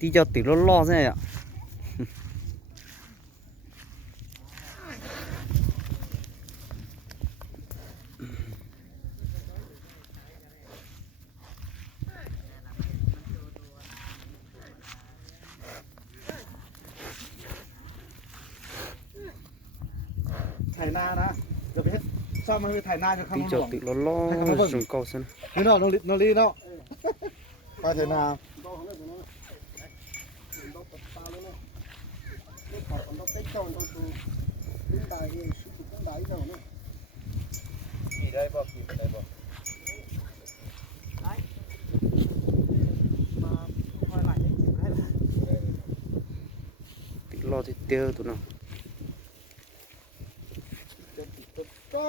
tí cho tí lo thế này ạไถนานะเดี๋ยวไปเฮ็ดซ่อมมันคือไถนาจะเข้า tí มาหล cho วง tí lo rừng cầu sân นี่เนาะน้องลีเนาะไปไถนาได้บ่ได้บ่มาคอยไหลได้ tí lo thì tiêu tụi nó ก็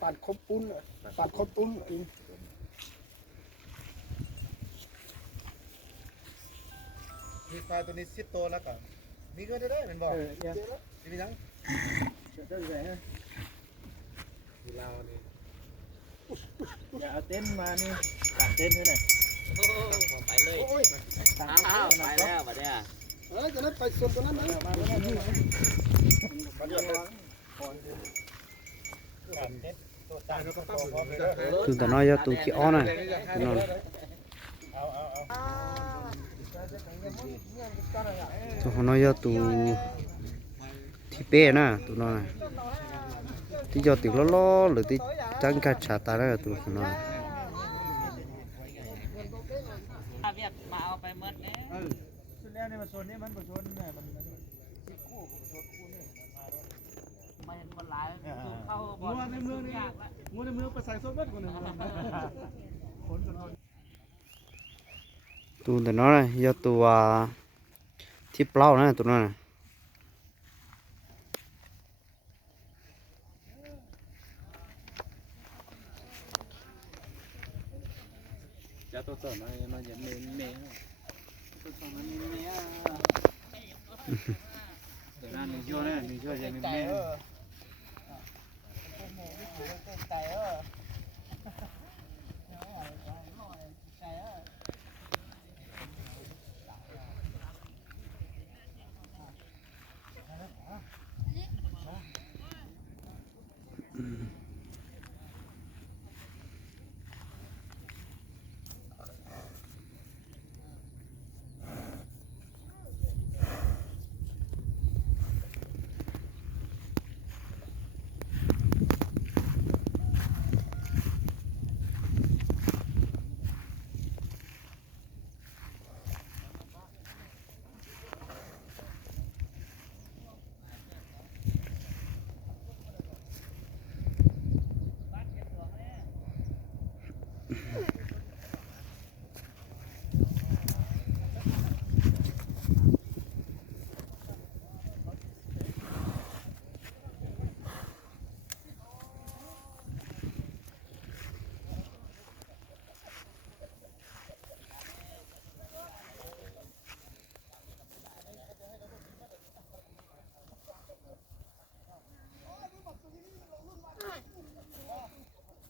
ปัดคบปุ้นปัดคบปุ้นมีปลาตัวนี้10ตัวแล้วก็มีก็ได้เป็นบ่มีทั้งได้แหวนมีลาวนี่อย่าเอาเต็นท์มานี่ตัดเต็นท์ให้หน่อยไปเลยไปแล้วบัดเนี่ยจะนั้นไปส่วนตัวนั้นนะมาแล้วมาเดี๋ยวtụi tao nói cho tụi chị on này tụi nó tụi họ nói cho tụi thì bé nè tụi nó này tí cho tụi lo rồi tí trắng cả chả ta này tụi nó này เวียดมาเอาไปเมื่อนี้ สุดแล้วในมันโซนนี้มันโซนเนี่ยมันคู่โซนคู่นี่ มาเห็นคนหลายเข้าบอล งัวในเมืองนี่งัวในเมืองไปใส่โซนเบิดคนหนึ่งคนจน tụi tụi nó này do tụi thì plau này tụi nó này จะตัวต่อมามันจะเน้นเน้นตัวต่อมันเน้นเน้นเดี๋ยวนั่นหนึ่งชั่วเนี่ยหนึ่งชั่วจะเน้นเน้น